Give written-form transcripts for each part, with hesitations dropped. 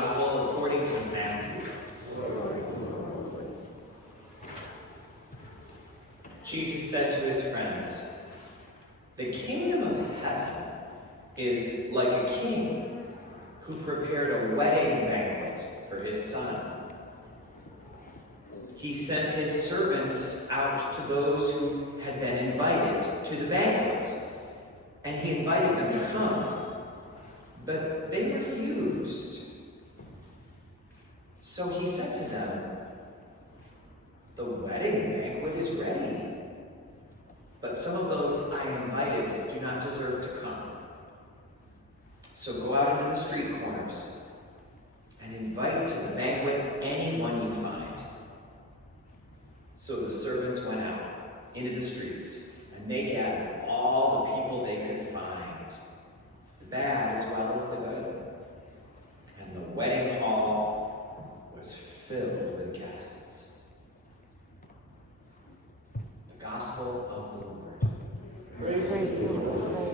Gospel according to Matthew. Jesus said to his friends, "The kingdom of heaven is like a king who prepared a wedding banquet for his son. He sent his servants out to those who had been invited to the banquet, and he invited them to come. But they refused. So he said to them, 'The wedding banquet is ready, but some of those I invited do not deserve to come. So go out into the street corners and invite to the banquet anyone you find.' So the servants went out into the streets, and they gathered all the people they could find, the bad as well as the good. And the wedding hall was filled with guests." The Gospel of the Lord. Praise to you, Lord.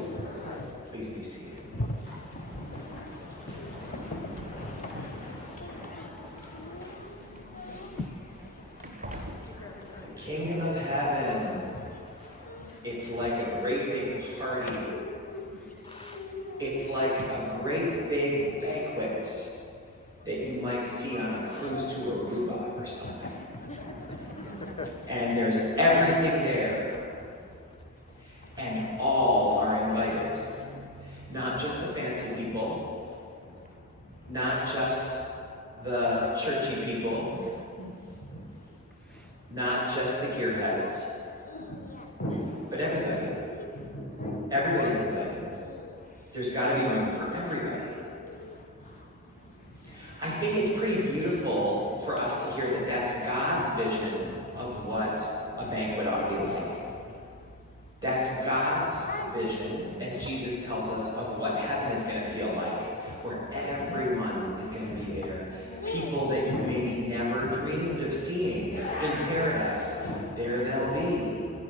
Please be seated. Kingdom of heaven, it's like a great big party. It's like a great big banquet that you might see on a cruise to Aruba or something. And there's everything there. And all are invited. Not just the fancy people, not just the churchy people, not just the gearheads, but everybody. Everybody's invited. There's got to be room for everybody. I think it's pretty beautiful for us to hear that that's God's vision of what a banquet ought to be like. That's God's vision, as Jesus tells us, of what heaven is going to feel like, where everyone is going to be there. People that you maybe never dreamed of seeing in paradise, there they'll be.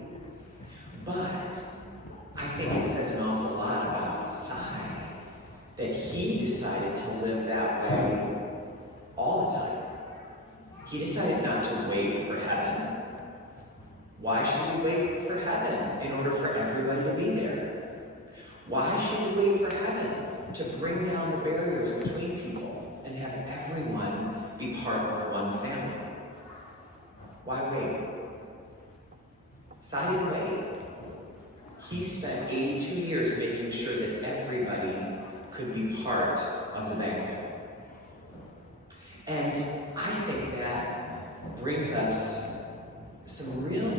But I think it says an awful lot about Messiah, that he decided to live that way all the time. He decided not to wait for heaven. Why should we wait for heaven? In order for everybody to be there. Why should we wait for heaven? To bring down the barriers between people and have everyone be part of one family. Why wait? Messiah didn't wait. He spent 82 years making sure that everybody could be part of the banquet. And I think that brings us some real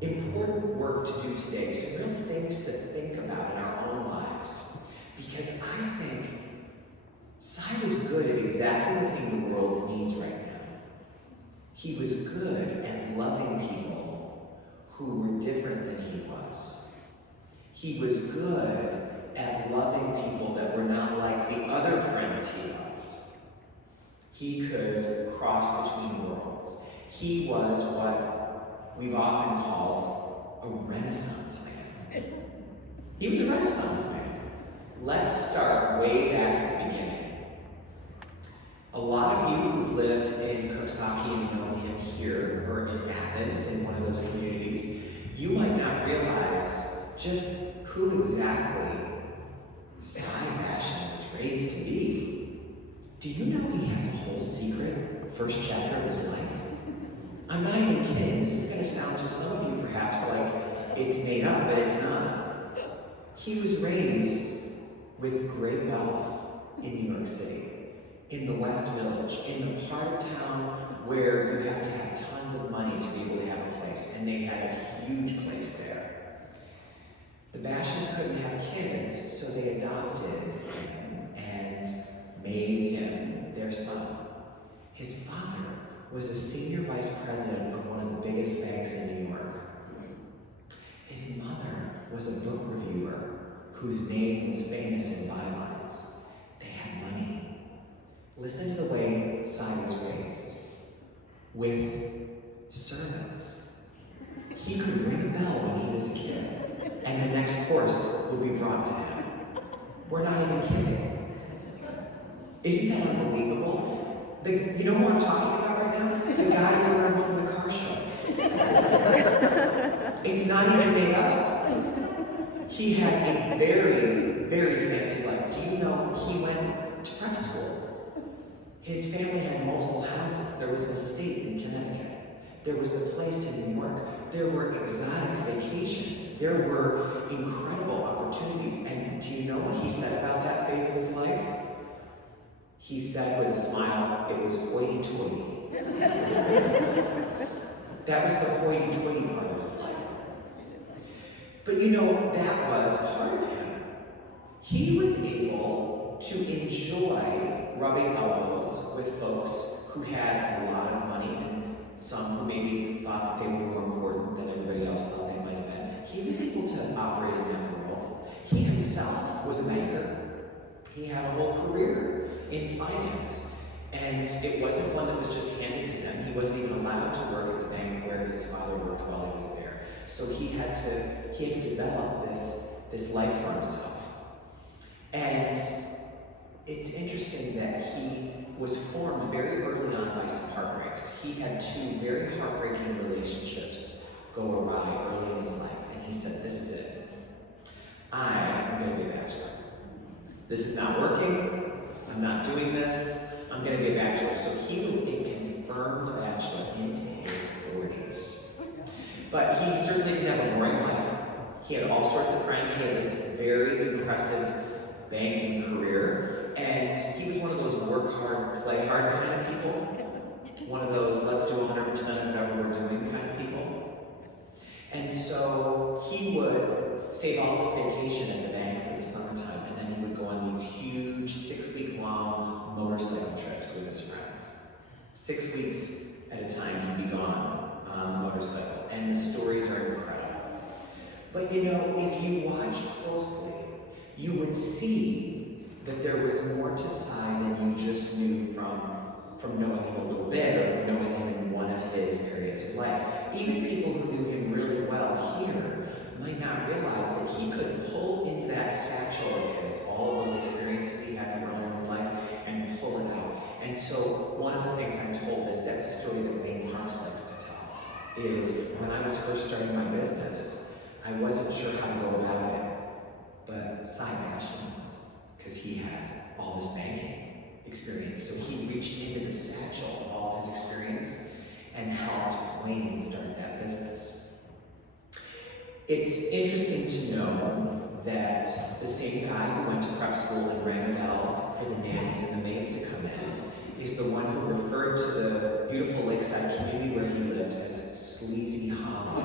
important work to do today, some real things to think about in our own lives. Because I think Cy was good at exactly the thing the world needs right now. He was good at loving people who were different than he was. He was good at loving people that were not like the other friends he loved. He could cross between worlds. He was what we've often called a Renaissance man. He was a Renaissance man. Let's start way back at the beginning. A lot of you who've lived in Kosaki and known him here, or in Athens, in one of those communities, you might not realize just who exactly Cy Bashan was raised to be. Do you know he has a whole secret first chapter of his life? I'm not even kidding. This is going to sound to some of you perhaps like it's made up, but it's not. He was raised with great wealth in New York City, in the West Village, in the part of town where you have to have tons of money to be able to have a place, and they had a huge place there. The Bashans couldn't have kids, so they adopted him and made him their son. His father was a senior vice president of one of the biggest banks in New York. His mother was a book reviewer whose name was famous in bylines. They had money. Listen to the way Cy was raised. With servants. He could ring a bell when he was a kid, and the next course would be brought to him. We're not even kidding. Isn't that unbelievable? You know who I'm talking about right now? The guy you remember from the car shows. It's not even made up. He had a very, very fancy life. Do you know he went to prep school? His family had multiple houses. There was an estate in Connecticut. There was the place in New York. There were exotic vacations. There were incredible opportunities. And do you know what he said about that phase of his life? He said with a smile, it was hoity-toity. That was the hoity-toity part of his life. But you know, that was part of him. He was able to enjoy rubbing elbows with folks who had a lot of money, and some who maybe thought that they were more important than everybody else thought they might have been. He was able to operate in that world. He himself was a banker. He had a whole career in finance, and it wasn't one that was just handed to him. He wasn't even allowed to work at the bank where his father worked while he was there. So he had to develop this life for himself. And it's interesting that he was formed very early on by some heartbreaks. He had two very heartbreaking relationships go awry early in his life, and he said, this is it. I am going to be a bachelor. This is not working. I'm not doing this. I'm going to be a bachelor. So he was a confirmed bachelor into his 40s. But he certainly didn't have a boring life. He had all sorts of friends. He had this very impressive banking career. And he was one of those work hard, play hard kind of people. One of those let's do 100% of whatever we're doing kind of people. And so he would save all his vacation at the bank for the summertime, and then he would go on these huge 6-week-long motorcycle trips with his friends. 6 weeks at a time he'd be gone on the motorcycle, and the stories are incredible. But you know, if you watch closely, you would see that there was more to Cy than you just knew from knowing him a little bit, or from knowing him in one of his areas of life. Even people who knew him really well here might not realize that he could pull into that satchel of his all of those experiences he had throughout in his life and pull it out. And so one of the things I'm told is that's a story that Wayne Parks likes to tell, is when I was first starting my business, I wasn't sure how to go about it, but Cy Bastian was, because he had all this banking experience. So he reached into the satchel of all of his experience and helped Wayne start that business. It's interesting to know that the same guy who went to prep school and rang a bell for the nannies and the maids to come in is the one who referred to the beautiful lakeside community where he lived as Sleazy Hollow.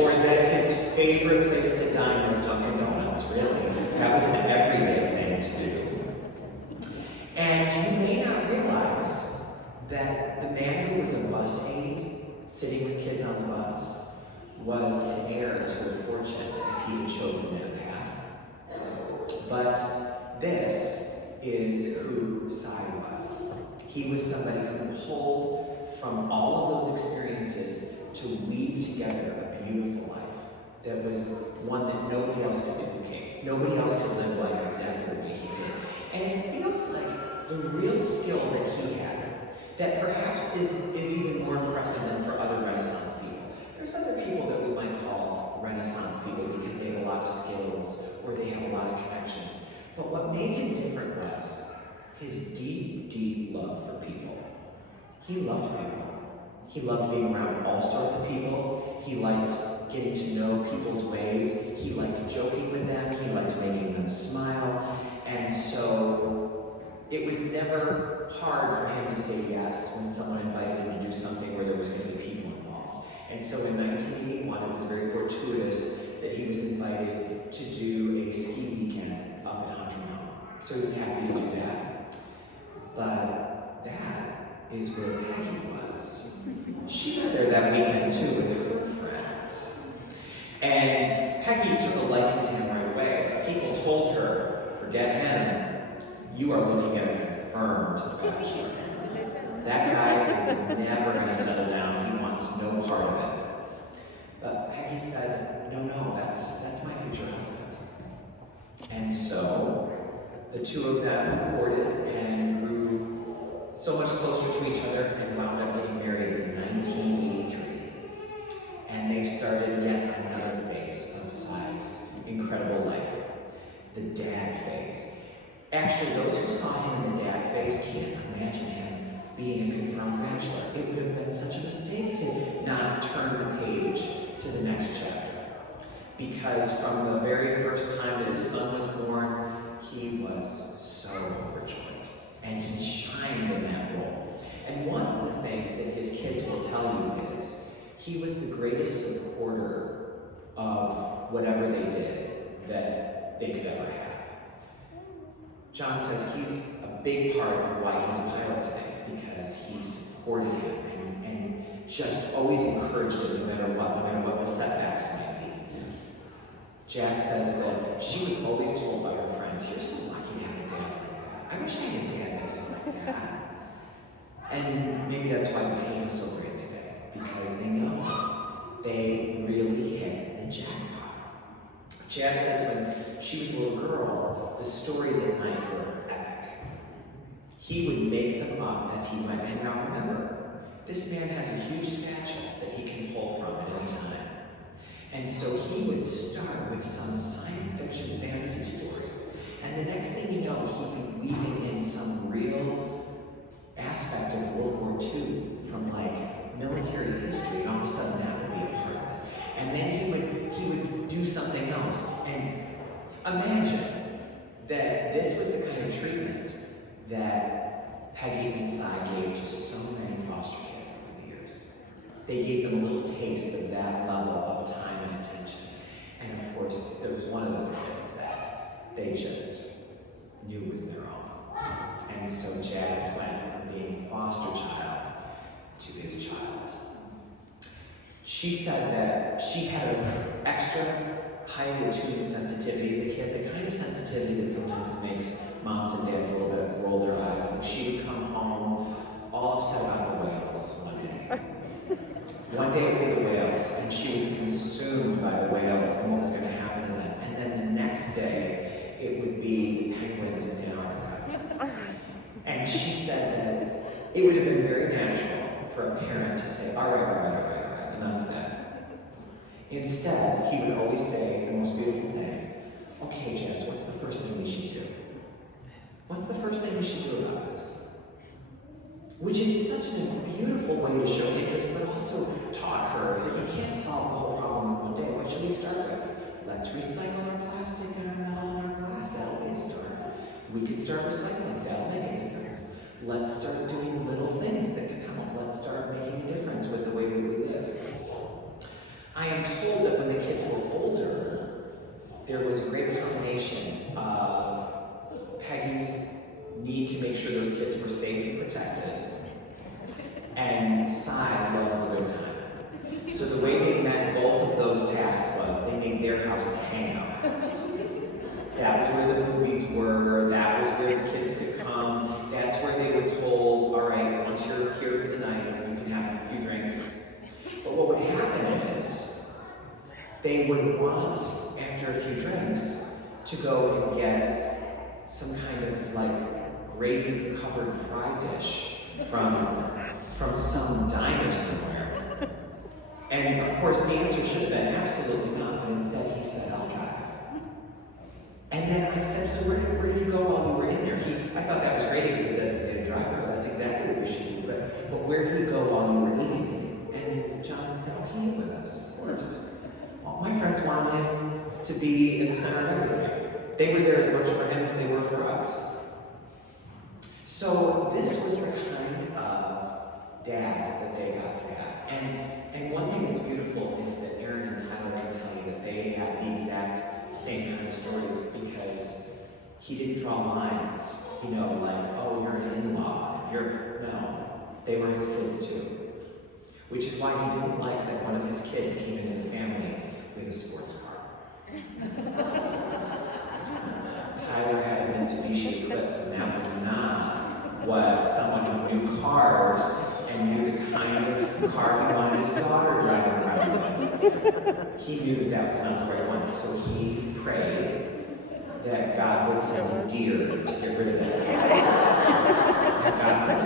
Or that his favorite place to dine was Dunkin' Donuts, really. That was an everyday thing to do. And you may not realize that the man who was a bus aide, sitting with kids on the bus, was an heir to a fortune if he had chosen that path. But this is who Cy was. He was somebody who pulled from all of those experiences to weave together a beautiful life that was one that nobody else could duplicate. Nobody else could live life exactly the way he did. And it feels like the real skill that he had, that perhaps is even more impressive than for other Renaissance people. There's other people that we might call Renaissance people because they have a lot of skills or they have a lot of connections. But what made him different was his deep, deep love for people. He loved people. He loved being around all sorts of people. He liked getting to know people's ways. He liked joking with them. He liked making them smile. And so it was never hard for him to say yes when someone invited him to do something where there was going to be people involved. And so in 1981, it was very fortuitous that he was invited to do a ski weekend up at Hunter Mountain. So he was happy to do that. But that is where Peggy was. She was there that weekend too with her friends. And Peggy took a liking to him right away. People told her, forget him, you are looking at a confirmed bachelor. That guy is never going to settle down. He wants no part of it. But Peggy said, no, that's my future husband. And so the two of them courted and grew so much closer to each other and wound up getting married in 1983. And they started yet another phase of Sai's incredible life, the dad phase. Actually, those who saw him in the dad phase can't imagine him being a confirmed bachelor. It would have been such a mistake to not turn the page to the next chapter. Because from the very first time that his son was born, he was so overjoyed. And he shined in that role. And one of the things that his kids will tell you is, he was the greatest supporter of whatever they did that they could ever have. John says he's a big part of why he's a pilot today, because he supported him and just always encouraged him no matter what the setbacks might be. Jazz says that she was always told by her friends, "You're so lucky to have a dad like that. I wish I had a dad that was like that." And maybe that's why the pain is so great today, because they know they really hit the jackpot. Jazz says when she was a little girl, the stories at night were epic. He would make them up as he went. And now remember, this man has a huge satchel that he can pull from at any time. And so he would start with some science fiction fantasy story. And the next thing you know, he'd be weaving in some real aspect of World War II from like military history, and all of a sudden that would be a part of it. And then he would do something else. And imagine that this was the kind of treatment that Peggy and Cy gave to so many foster kids over the years. They gave them a little taste of that level of time and attention. And of course, there was one of those kids that they just knew was their own. And so Jazz went from being a foster child to his child. She said that she had an extra highly attuned sensitivity as a kid, the kind of sensitivity that sometimes makes moms and dads a little bit roll their eyes. Like she would come home all upset about the whales one day. One day it would be the whales, and she was consumed by the whales and what was going to happen to them. And then the next day, it would be the penguins in Antarctica. And she said that it would have been very natural for a parent to say, all right, enough of that. Instead, he would always say the most beautiful thing, okay, Jess, what's the first thing we should do? What's the first thing we should do about this? Which is such a beautiful way to show interest, but also taught her that you can't solve the whole problem in one day. What should we start with? Let's recycle our plastic and our metal and our glass. That'll be a start. We can start recycling. That'll make a difference. Let's start doing little things that can help. Let's start making a difference with the way we live. I am told that when the kids were older, there was a great combination of Peggy's need to make sure those kids were safe and protected, and Sai's love of a good time. So the way they met both of those tasks was they made their house the hangout house. That was where the movies were, that was where the kids could come, that's where they were told, all right, once you're here for the night, you can have a few drinks. But what would happen is, they would want, after a few drinks, to go and get some kind of like gravy-covered fried dish from some diner somewhere. And of course the answer should have been absolutely not, but instead he said, I'll drive. And then I said, so where did you go while you were in there? I thought that was great, he was the designated driver, that's exactly what we should do, but where did you go while you were eating? And John said, oh, he ate with us, of course. All my friends wanted him to be in the center of everything. They were there as much for him as they were for us. So this was the kind of dad that they got to have. And one thing that's beautiful is that Aaron and Tyler can tell you that they had the exact same kind of stories, because he didn't draw lines, you know, like, oh, you're an in-law, no, they were his kids too. Which is why he didn't like that one of his kids came into the family with a sports car. Tyler had a Mitsubishi Eclipse, and that was not what someone who knew cars and knew the kind of car he wanted his daughter driving around. He knew that was not the right one, so he prayed that God would send a deer to get rid of that. And God did.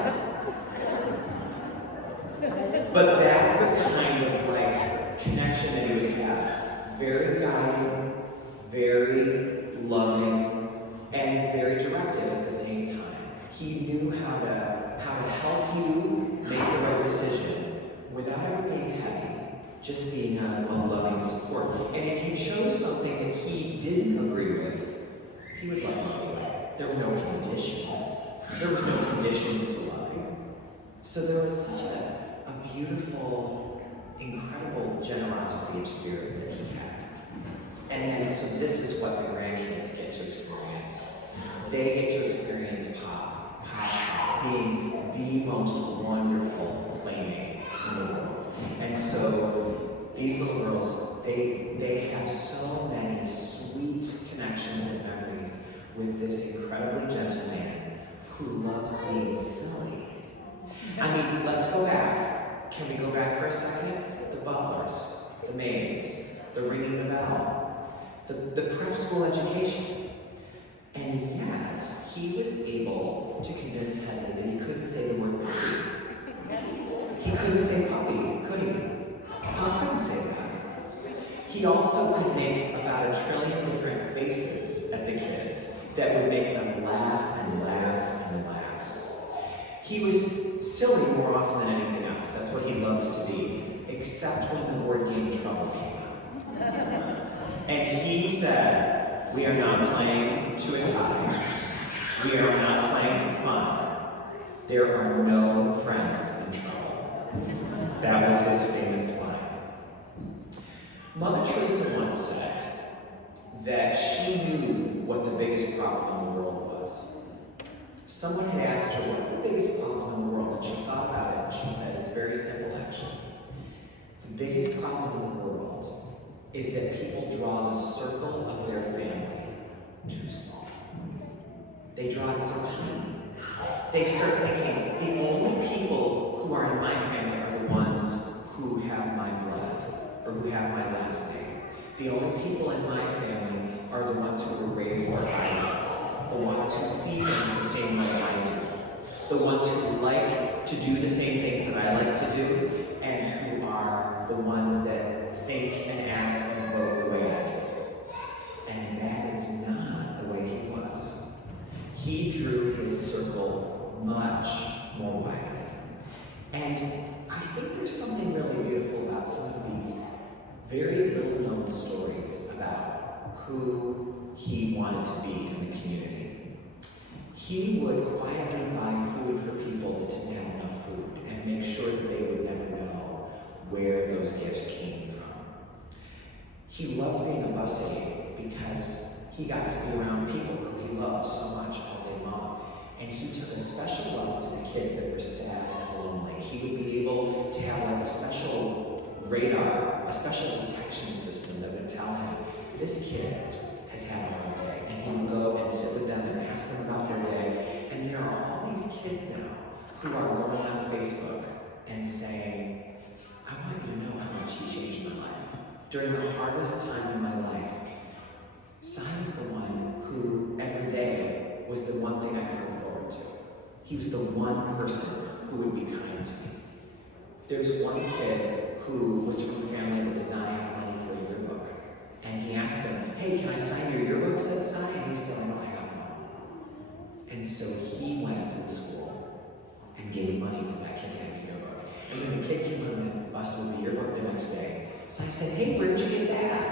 But that's the kind of like connection that he would have. Very guiding, very loving, and very directive at the same time. He knew how to help you make the right decision without ever being heavy, just being a loving support. And if you chose something that he didn't agree with, he would let you away. There were no conditions. There was no conditions to loving. So there was such a beautiful, incredible generosity of spirit that he had. And so this is what the grandkids get to experience. They get to experience Pop being the most wonderful playmate in the world. And so these little girls, they have so many sweet connections and memories with this incredibly gentle man who loves being silly. I mean, let's go back. Can we go back for a second? The butlers, the maids, the ringing the bell, the prep school education. And yet, he was able to convince Hedley that he couldn't say the word puppy. He couldn't say puppy, could he? Pop couldn't say that. He also could make about 1 trillion different faces at the kids that would make them laugh and laugh and laugh. He was silly more often than anything else. That's what he loved to be, except when the board game Trouble came out. And he said, "We are not playing to a tie. We are not playing for fun. There are no friends in trouble." That was his famous line. Mother Teresa once said that she knew what the biggest problem in the world was. Someone had asked her, "What's the biggest problem in the world?" And she thought about it, and she said, "It's very simple, actually. The biggest problem in the world is that people draw the circle of their family too small. They draw it so tiny. They start thinking, the only people who are in my family are the ones who have my blood, or who have my last name. The only people in my family are the ones who were raised by idols, the ones who see things the same way I do, the ones who like to do the same things that I like to do, and who are the ones that think and act and vote the way I do." And that is not the way he was. He drew his circle much more widely. And I think there's something really beautiful about some of these very little-known stories about who he wanted to be in the community. He would quietly buy food for people that didn't have enough food and make sure that they would never know where those gifts came from. He loved being a bus aide because he got to be around people who he loved so much all day long. And he took a special love to the kids that were sad and lonely. He would be able to have like a special radar, a special detection system that would tell him, this kid has had a hard day. And he would go and sit with them and ask them about their day. And there are all these kids now who are going on Facebook and saying, I want you to know how much he changed my life. During the hardest time in my life, Cy was the one who every day was the one thing I could look forward to. He was the one person who would be kind to me. There's one kid who was from a family that did not have money for a yearbook. And he asked him, hey, can I sign your yearbook, said Cy? And he said, I don't have one. And so he went to the school and gave money for that kid to have a yearbook. And when the kid came on the bus with the yearbook the next day, Cy said, hey, where'd you get that?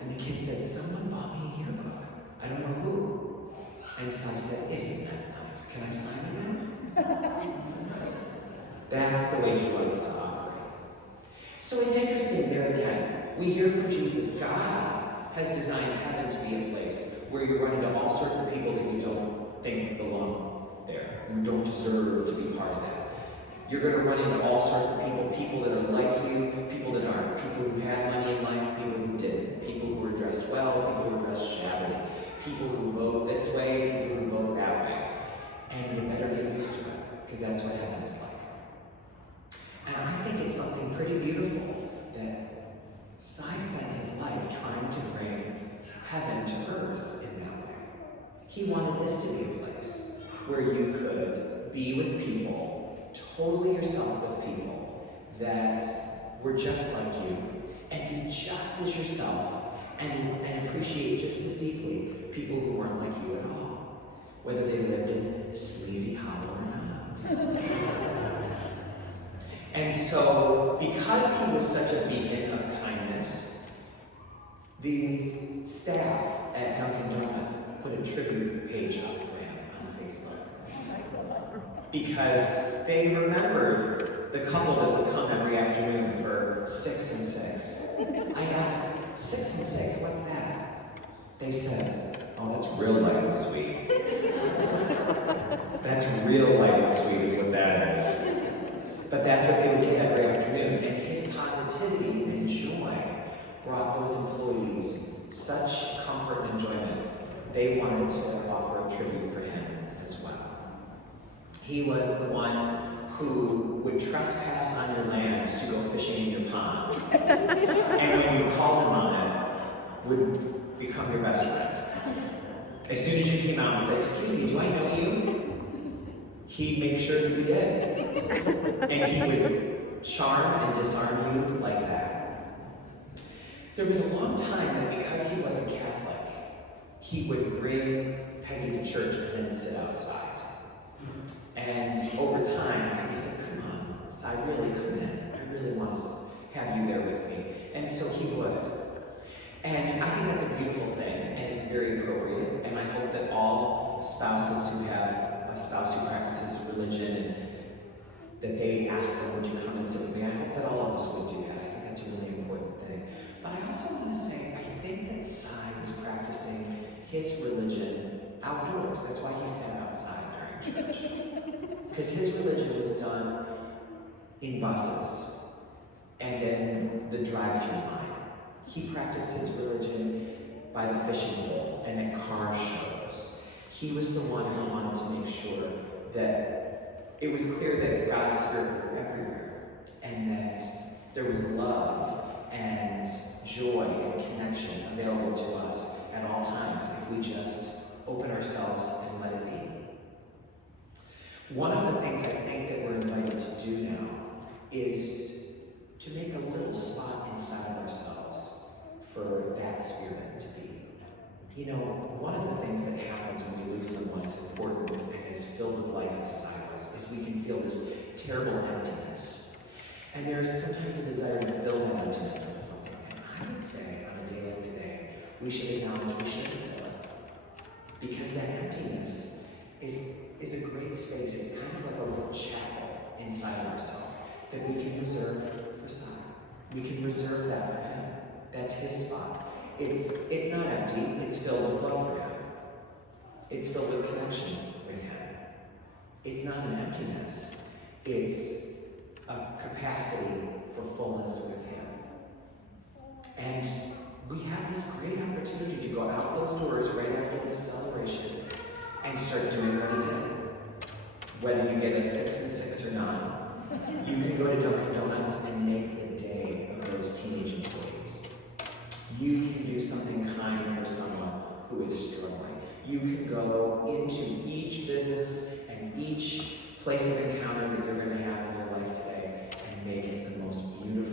And the kid said, someone bought me a yearbook. I don't know who. And Cy said, isn't that nice? Can I sign it? That's the way he liked to operate. So it's interesting there again. We hear from Jesus, God has designed heaven to be a place where you're running to all sorts of people that you don't think belong there. You don't deserve to be part of that. You're going to run into all sorts of people, people that are like you, people that aren't, people who had money in life, people who didn't, people who were dressed well, people who were dressed shabbily, people who vote this way, people who vote that way. And you better get used to it, because that's what heaven is like. And I think it's something pretty beautiful that Cy spent his life trying to bring heaven to earth in that way. He wanted this to be a place where you could be with people, totally yourself with people that were just like you, and be just as yourself, and appreciate just as deeply people who weren't like you at all, whether they lived in Sleazy Hollow or not. And so, because he was such a beacon of kindness, the staff at Dunkin' Donuts put a tribute page up for him on Facebook. Because they remembered the couple that would come every afternoon for 6 and 6. I asked, 6 and 6, what's that? They said, oh, that's real light and sweet. That's real light and sweet is what that is. But that's what they would get every afternoon. And his positivity and joy brought those employees such comfort and enjoyment. They wanted to offer a tribute for him as well. He was the one who would trespass on your land to go fishing in your pond. And when you called him on it, would become your best friend. As soon as you came out and said, excuse me, do I know you? He'd make sure that you did. And he would charm and disarm you like that. There was a long time that because he wasn't Catholic, he would bring Peggy to church and then sit outside. And over time, Peggy said, come on, Si, really come in. I really want to have you there with me. And so he would. And I think that's a beautiful thing, and it's very appropriate. And I hope that all spouses who have a spouse who practices religion, and that they ask them, would you come and sit with me? I hope that all of us would do that. I think that's a really important thing. But I also want to say, I think that Si was practicing his religion outdoors. That's why he sat outside during church. Because his religion was done in buses and in the drive-through line. He practiced his religion by the fishing pole and at car shows. He was the one who wanted to make sure that it was clear that God's Spirit was everywhere, and that there was love and joy and connection available to us at all times if we just open ourselves and let it be. One of the things I think that we're invited to do now is to make a little spot inside of ourselves for that Spirit to be. You know, one of the things that happens when we lose someone as important and as filled with life as Cyrus is we can feel this terrible emptiness. And there's sometimes a desire to fill that emptiness with something. And I would say, on a day like today, we should acknowledge we shouldn't fill it. Because that emptiness is a great space. It's kind of like a little chapel inside of ourselves that we can reserve for Si. We can reserve that for him. That's his spot. It's not empty, it's filled with love for him. It's filled with connection with him. It's not an emptiness, it's a capacity for fullness with him. And we have this great opportunity to go out those doors right after this celebration and start doing what he did. Whether you get a 6 and 6 or not, you can go to Dunkin' Donuts and make the day of those teenage employees. You can do something kind for someone who is struggling. You can go into each business and each place of encounter that you're going to have in your life today and make it the most beautiful